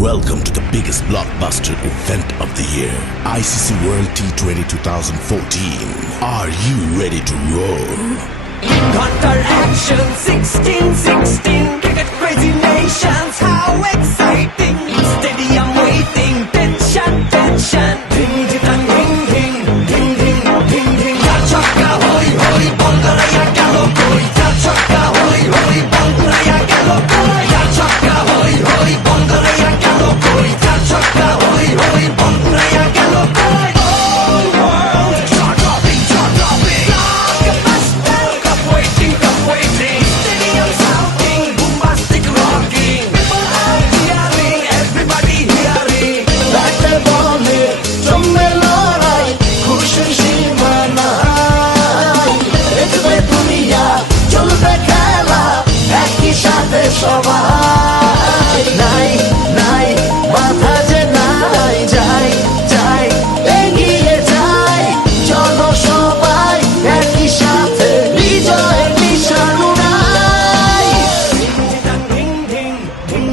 Welcome to the biggest blockbuster event of the year, ICC World T20 2014. Are you ready to roll? Counter action 16-16, cricket crazy nations, how exciting! Stadium waiting, tension, tension. Ding ding ding ding ding ding ding ding. Char chakka hoi hoi, ball garaya gelo koi. Char chakka hoi hoi, ball garaya gelo koi. Char chakka hoi hoi, ball garaya gelo koi. Char chakka hoi hoi, ball garaya gelo koi. All world, chart topping, chart topping. Blockbuster, cup waiting, cup waiting. Stadium shouting, bombastic rocking. People are cheering, everybody hearing. ব্যাটে বলে জমবে লড়াই, খুশির সীমা নাই। দেখবে দুনিয়া, চলবে খেলা, একই সাথে সবাই। নাই নাই মাথা যে নাই, যাই যাই এগিয়ে যাই। চলো সবাই একই সাথে, বিজয়ের নিশান উড়াই। Ding ding ding ding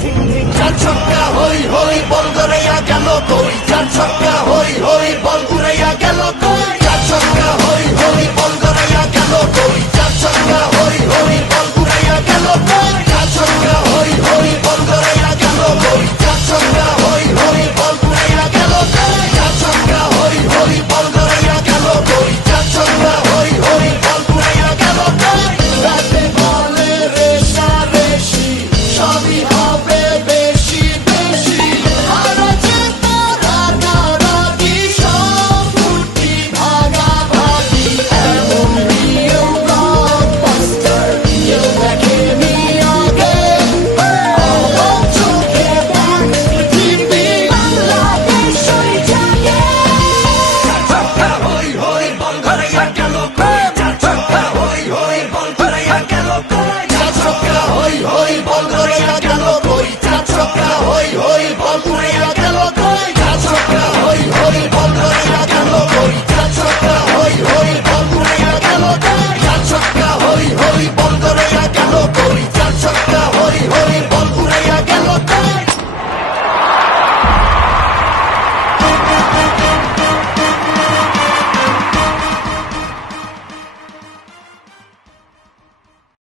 ding ding. চার ছক্কা হই হই, বল গড়াইয়া গেল কই। চার ছক্কা হই হই, বল ঘুরাইয়া গেল কই। চার ছক্কা হই হই, বল গড়াইয়া গেল কই। চার ছক্কা হই হই, বল ঘুরাইয়া গেল কই। চার ছক্কা হই হই, বল গড়াইয়া গেল কই। চার ছক্কা হই হই, বল ঘুরাইয়া গেল কই। চার ছক্কা হই হই, বল গড়াইয়া গেল কই। চার ছক্কা হই হই, বল ঘুরাইয়া গেল কই। ব্যাটে বলে রেষারেষি, সবই